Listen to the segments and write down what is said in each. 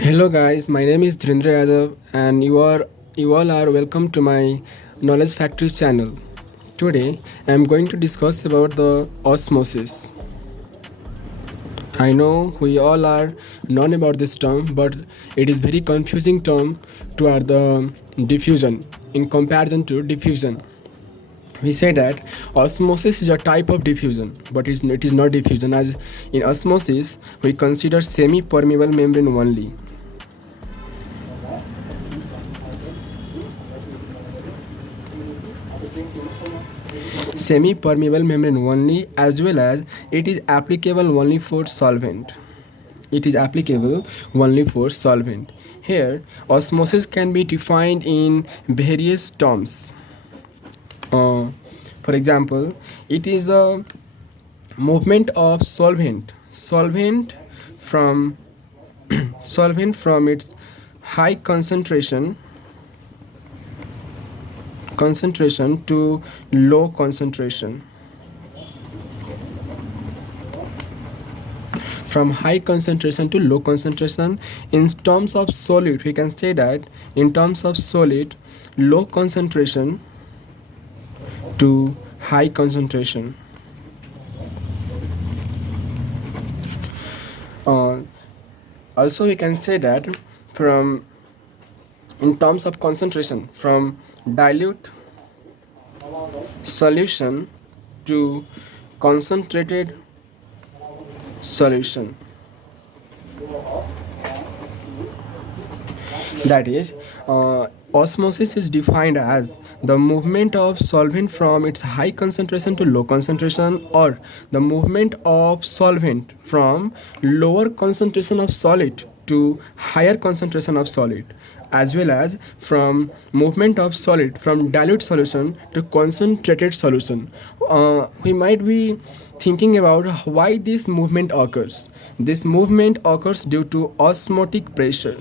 Hello guys, my name is Dhrindra Yadav and you all are welcome to my Knowledge Factory channel. Today I am going to discuss about the osmosis. I know we all are known about this term, but it is very confusing term toward the diffusion in comparison to diffusion. We say that osmosis is a type of diffusion, but it is not diffusion, as in osmosis we consider semi-permeable membrane only. Semi-permeable membrane only, as well as it is applicable only for solvent. It is applicable only for solvent. Here osmosis can be defined in various terms. For example, it is the movement of solvent from solvent from its high concentration to low concentration. From high concentration to low concentration. In terms of solid, we can say that in terms of solid, low concentration to high concentration. Also, we can say that from in terms of concentration, from dilute solution to concentrated solution. That is, osmosis is defined as the movement of solvent from its high concentration to low concentration, or the movement of solvent from lower concentration of solid to higher concentration of solid, as well as from movement of solid from dilute solution to concentrated solution. We might be thinking about why this movement occurs. This movement occurs due to osmotic pressure.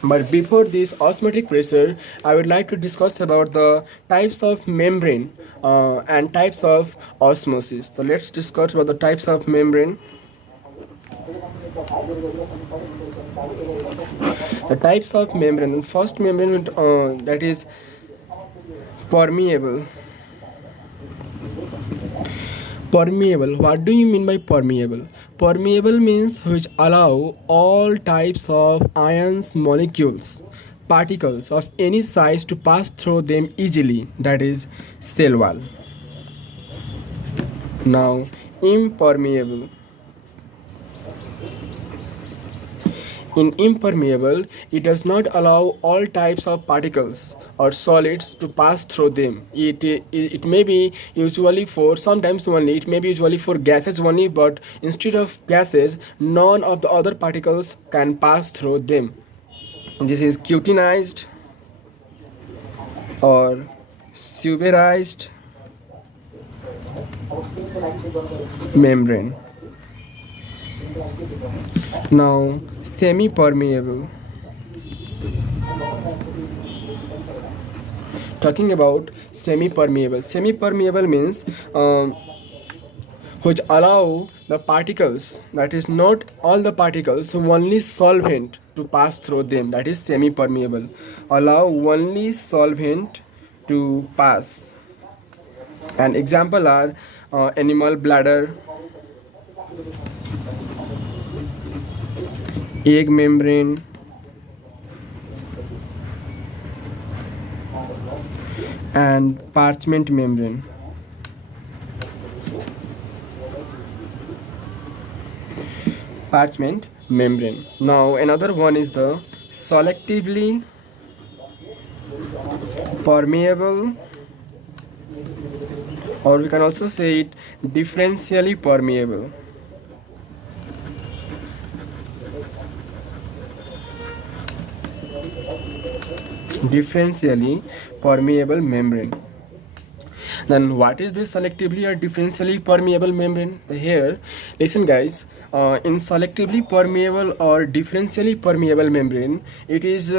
But before this osmotic pressure, I would like to discuss about the types of membrane and types of osmosis. So let's discuss about the types of membrane. The types of membrane. The first membrane that is permeable. Permeable. What do you mean by permeable? Permeable means which allow all types of ions, molecules, particles of any size to pass through them easily. That is cell wall. Now, impermeable. In impermeable, it does not allow all types of particles or solids to pass through them. It may be usually for, sometimes only, it may be usually for gases only, but instead of gases, none of the other particles can pass through them. This is cutinized or suberized membrane. Now, semi-permeable. Talking about semi-permeable. Semi-permeable means which allow the particles, that is not all the particles, only solvent to pass through them. That is semi-permeable. Allow only solvent to pass. An example are animal bladder, egg membrane, and parchment membrane. Parchment membrane. Now another one is the selectively permeable, or we can also say it differentially permeable. Differentially permeable membrane. Then what is this selectively or differentially permeable membrane? Here, listen guys, in selectively permeable or differentially permeable membrane, it is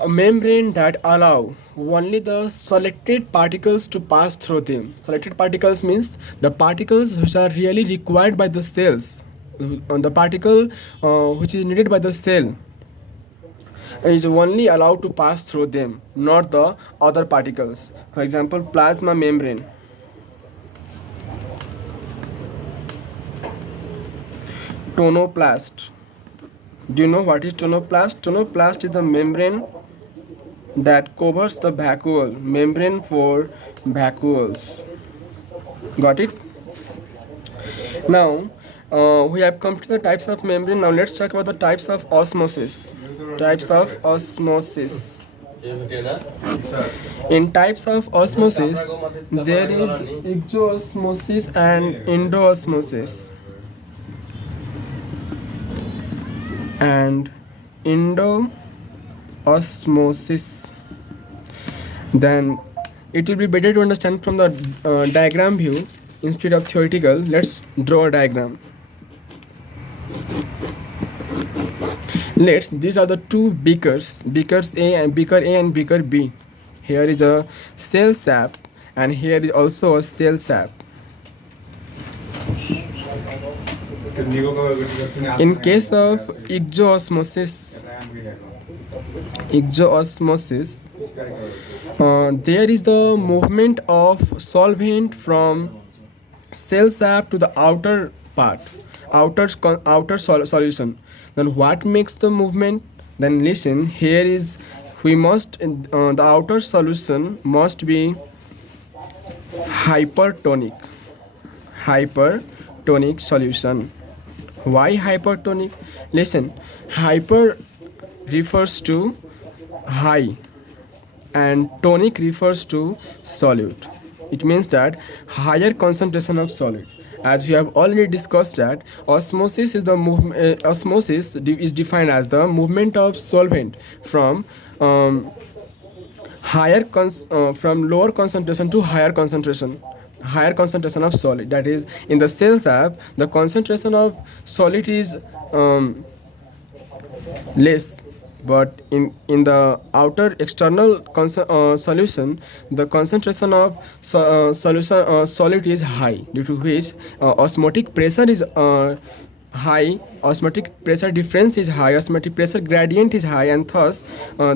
A membrane that allow only the selected particles to pass through them. Selected particles means the particles which are really required by the cells. The particle which is needed by the cell is only allowed to pass through them, not the other particles. For example, plasma membrane. Tonoplast. Do you know what is tonoplast? Tonoplast is the membrane that covers the vacuole, membrane for vacuoles. Got it? Now we have come to the types of membrane. Now let's talk about the types of osmosis. Types of osmosis. In types of osmosis, there is exoosmosis and endoosmosis. And endoosmosis. Then it will be better to understand from the diagram view instead of theoretical. Let's draw a diagram. These are the two beakers, beaker A and beaker B. Here is a cell sap and here is also a cell sap. In case of exoosmosis, there is the movement of solvent from cell sap to the outer part, solution. Then what makes the movement? Then listen, here is we must the outer solution must be hypertonic solution. Why hypertonic? Listen, hyper refers to high and tonic refers to solute. It means that higher concentration of solute. As we have already discussed that osmosis is the osmosis is defined as the movement of solvent from from lower concentration to higher concentration of solid. That is, in the cell sap the concentration of solid is less, but in the outer external solution the concentration of solid is high, due to which osmotic pressure is high, osmotic pressure difference is high, osmotic pressure gradient is high, and thus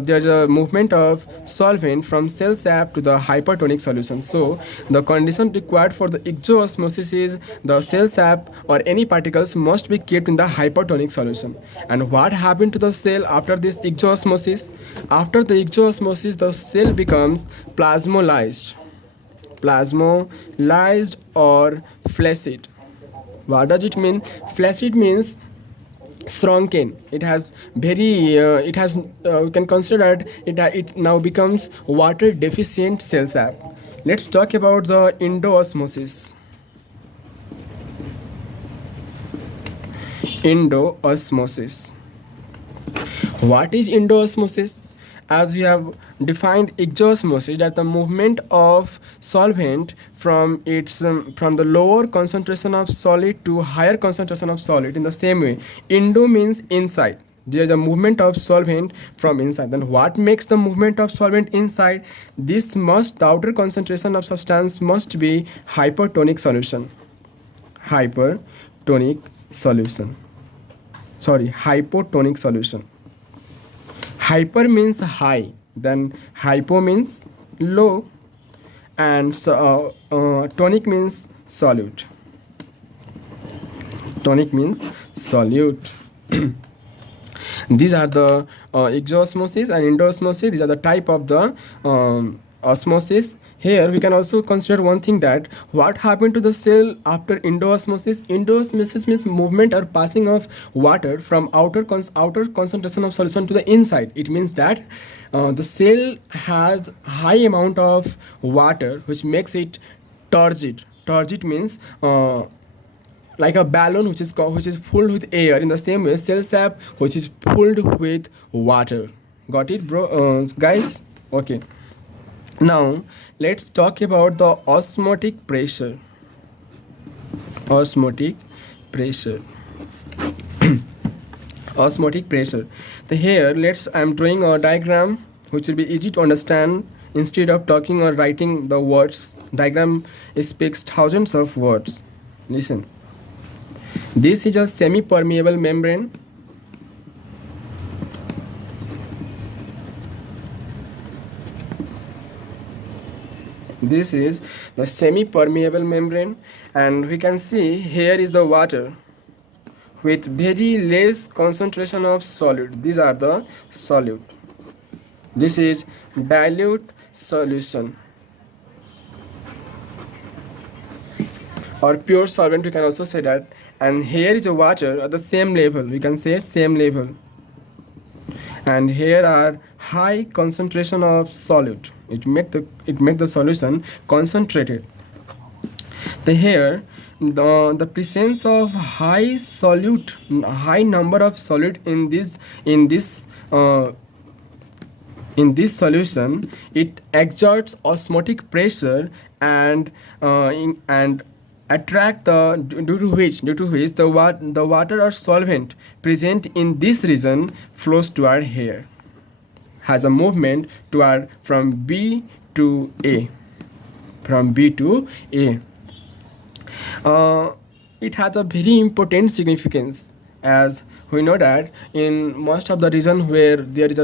there's a movement of solvent from cell sap to the hypertonic solution. So the condition required for the exoosmosis is the cell sap or any particles must be kept in the hypertonic solution. And what happened to the cell after this exoosmosis? After the exoosmosis, the cell becomes plasmolysed or flaccid. What does it mean? Flaccid means shrunken. It has very we can consider that it now becomes water deficient cell sap. Let's talk about the endoosmosis. What is endoosmosis? As we have defined exoosmosis, that the movement of solvent from from the lower concentration of solid to higher concentration of solid. In the same way, endo means inside. There is a movement of solvent from inside. Then what makes the movement of solvent inside? The outer concentration of substance must be hypertonic solution. Hypotonic solution. Hyper means high, then hypo means low, and tonic means solute. These are the exoosmosis and endoosmosis. These are the type of the osmosis. Here we can also consider one thing, that what happened to the cell after endoosmosis. Endoosmosis means movement or passing of water from outer concentration of solution to the inside. It means that the cell has high amount of water which makes it turgid. Turgid means like a balloon which is filled with air. In the same way, cell sap which is filled with water. Got it, guys? Okay. Now let's talk about the osmotic pressure. Osmotic pressure. So here I'm drawing a diagram which will be easy to understand. Instead of talking or writing the words, diagram speaks thousands of words. Listen. This is a semi-permeable membrane. This is the semi-permeable membrane, and we can see here is the water with very less concentration of solute. These are the solute. This is dilute solution or pure solvent, we can also say that. And here is the water at the same level, we can say same level, and here are high concentration of solute. It make the solution concentrated. Here the presence of high number of solute in this solution, it exerts osmotic pressure and attract due to which the water or solvent present in this region flows toward here, has a movement toward from B to A. It has a very important significance, as we know that in most of the region where there is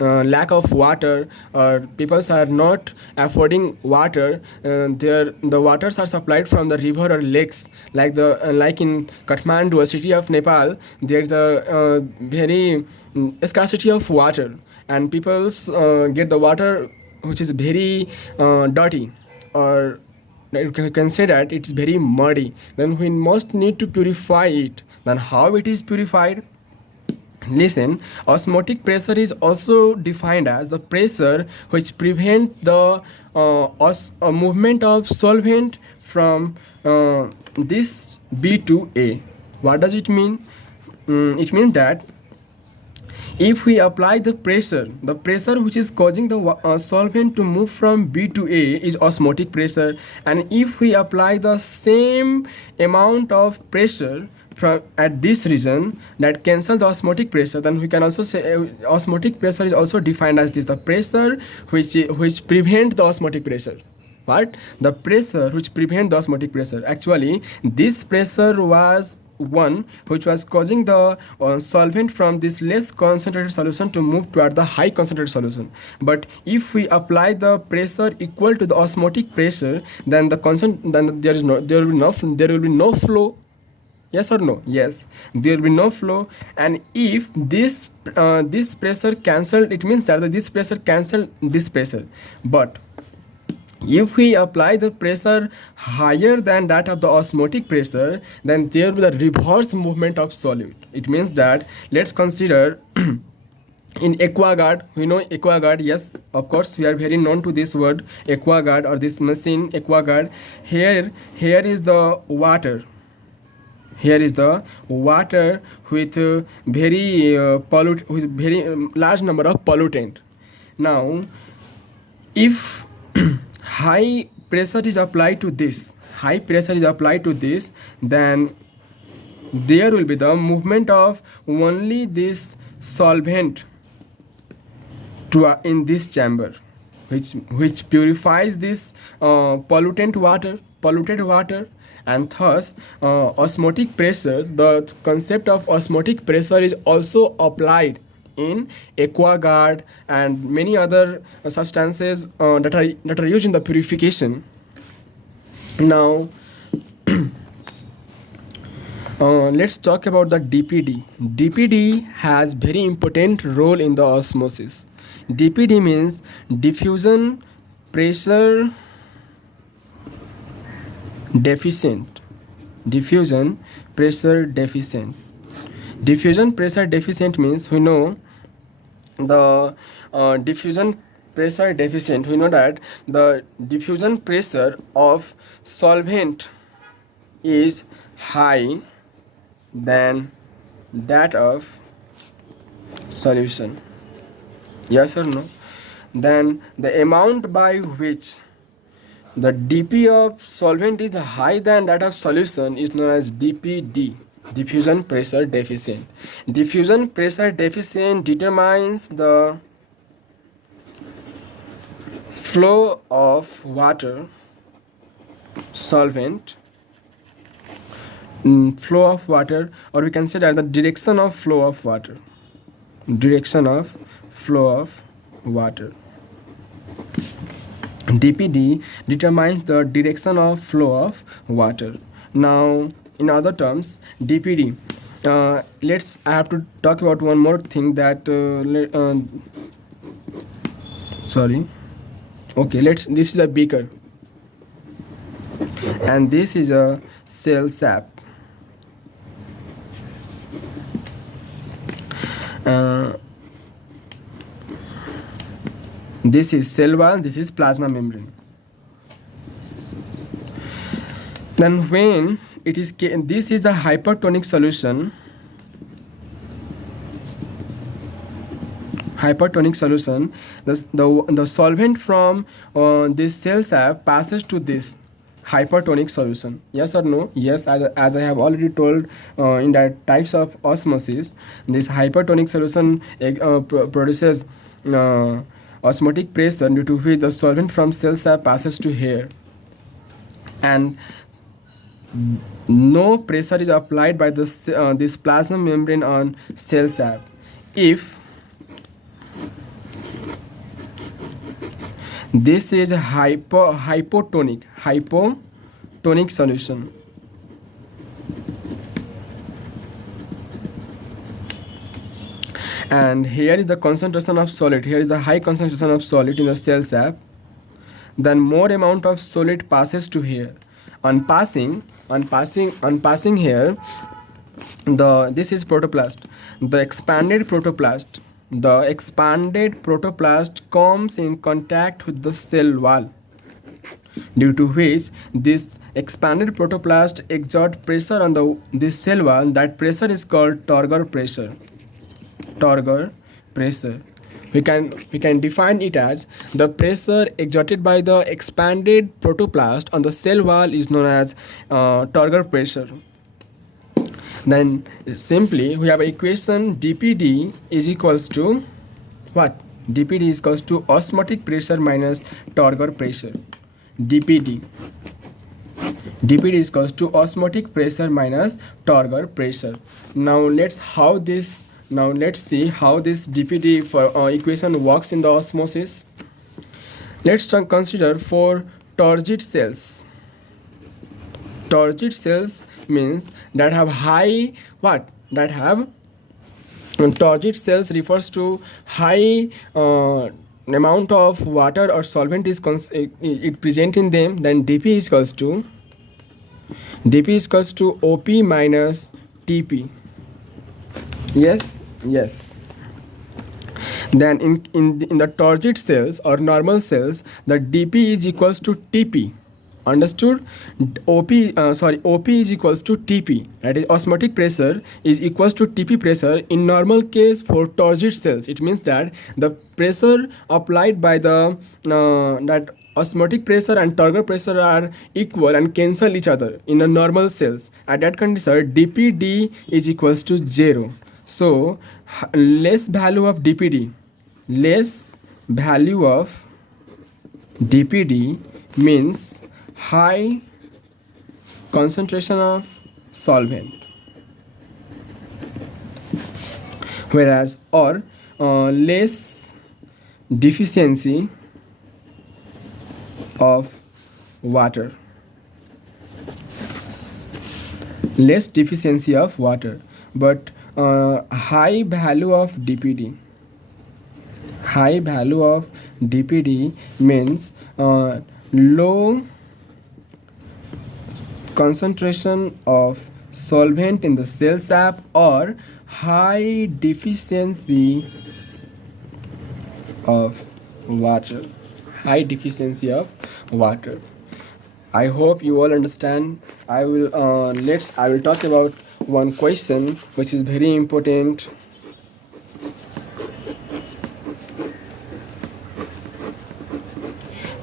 lack of water, or people are not affording water, the waters are supplied from the river or lakes, like in Kathmandu, a city of Nepal. There is a very scarcity of water, and people get the water which is very dirty, or you can say that it's very muddy. Then we must need to purify it. Then how it is purified? Listen, osmotic pressure is also defined as the pressure which prevent the movement of solvent from this B to A. What does it mean? It means that if we apply the pressure which is causing the solvent to move from B to A is osmotic pressure, and if we apply the same amount of pressure from at this region that cancel the osmotic pressure, then we can also say osmotic pressure is also defined as this, the pressure which prevent the osmotic pressure. But the pressure which prevent the osmotic pressure, actually this pressure was one which was causing the solvent from this less concentrated solution to move toward the high concentrated solution. But if we apply the pressure equal to the osmotic pressure, then there will be no flow. Yes or no? Yes, there will be no flow. And if this pressure cancelled, it means that this pressure cancelled this pressure. But if we apply the pressure higher than that of the osmotic pressure, then there will be the reverse movement of solute. It means that, let's consider in AquaGuard, we know AquaGuard, yes, of course we are very known to this word AquaGuard, or this machine AquaGuard. Here is the water. Here is the water with very large number of pollutant. Now, if high pressure is applied to this, then there will be the movement of only this solvent in this chamber, which purifies this polluted water, and thus osmotic pressure, the concept of osmotic pressure is also applied in AquaGuard and many other substances that are used in the purification. Now let's talk about the DPD. DPD has very important role in the osmosis. DPD means diffusion pressure deficient. Diffusion pressure deficient means, we know the diffusion pressure deficient, we know that the diffusion pressure of solvent is high than that of solution. Yes or no? Then the amount by which the dP of solvent is higher than that of solution is known as DPD, diffusion pressure deficient. Diffusion pressure deficient determines the flow of water solvent, flow of water, or we can say that the direction of flow of water, direction of flow of water. dpd determines the direction of flow of water. Now in other terms, dpd, I have to talk about one more thing that this is a beaker and this is a cell sap. This is cell wall, this is plasma membrane. Then when it is this is a hypertonic solution. The solvent from this cell sap passes to this hypertonic solution. Yes or no? Yes, as I have already told in that types of osmosis, this hypertonic solution produces osmotic pressure, due to which the solvent from cell sap passes to here, and no pressure is applied by this plasma membrane on cell sap. If this is a hypotonic solution, and here is the concentration of solid, here is the high concentration of solid in the cell sap, then more amount of solid passes to here. On passing here, this is protoplast. The expanded protoplast comes in contact with the cell wall, due to which this expanded protoplast exerts pressure on this cell wall. That pressure is called Torgor pressure. We can define it as the pressure exerted by the expanded protoplast on the cell wall is known as Torgor pressure. Then simply we have an equation dpd is equals to what? dpd is equals to osmotic pressure minus Torgor pressure. dpd is equals to osmotic pressure minus Torgor pressure. Now let's see how this dpd for equation works in the osmosis. Let's consider 4 turgid cells. Turgid cells means that have high turgid cells refers to high amount of water or solvent is present in them. Then dp is equals to op minus tp. Yes. Then in the turgid cells or normal cells, the dp is equals to tp. Understood? op is equals to tp, that is osmotic pressure is equals to tp pressure in normal case for turgid cells. It means that the pressure applied by the that osmotic pressure and Torgor pressure are equal and cancel each other in a normal cells. At that condition dpd is equals to 0. So less value of dpd means high concentration of solvent, whereas less deficiency of water. But high value of dpd means low concentration of solvent in the cell sap or high deficiency of water. I hope you all understand. I will talk about one question which is very important.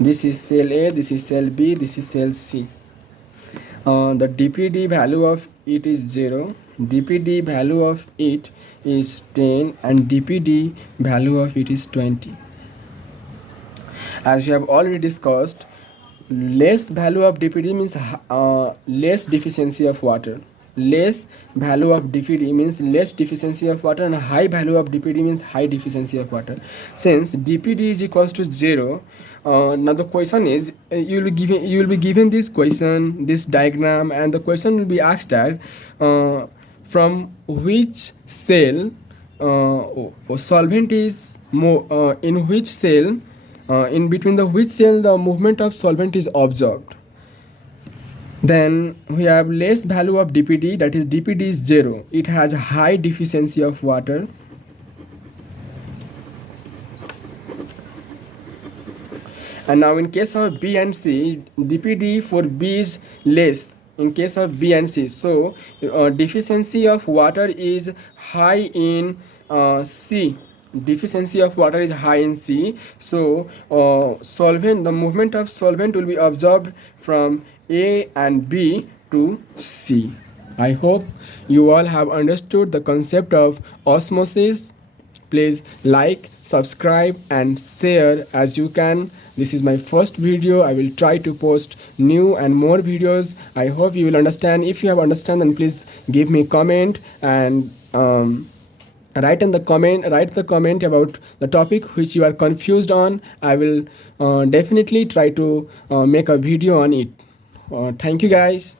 This is cell A, this is cell B, this is cell C. The dpd value of it is 0, dpd value of it is 10, and dpd value of it is 20. as we have already discussed, less value of dpd means less deficiency of water. Less value of dpd means less deficiency of water, and high value of dpd means high deficiency of water. Since dpd is equals to 0, now the question is, you will be given this question, this diagram, and the question will be asked that from which cell solvent is more in which cell, in between the which cell the movement of solvent is observed. Then we have less value of dpd, that is dpd is 0, it has a high deficiency of water. And now in case of b and c, dpd for b is less in case of b and c, so deficiency of water is high in c. Deficiency of water is high in C, so solvent, the movement of solvent will be observed from A and B to C. I hope you all have understood the concept of osmosis. Please like, subscribe and share as you can. This is my first video. I will try to post new and more videos. I hope you will understand. If you have understand, then please give me comment and write the comment about the topic which you are confused on. I will definitely try to make a video on it. Thank you guys.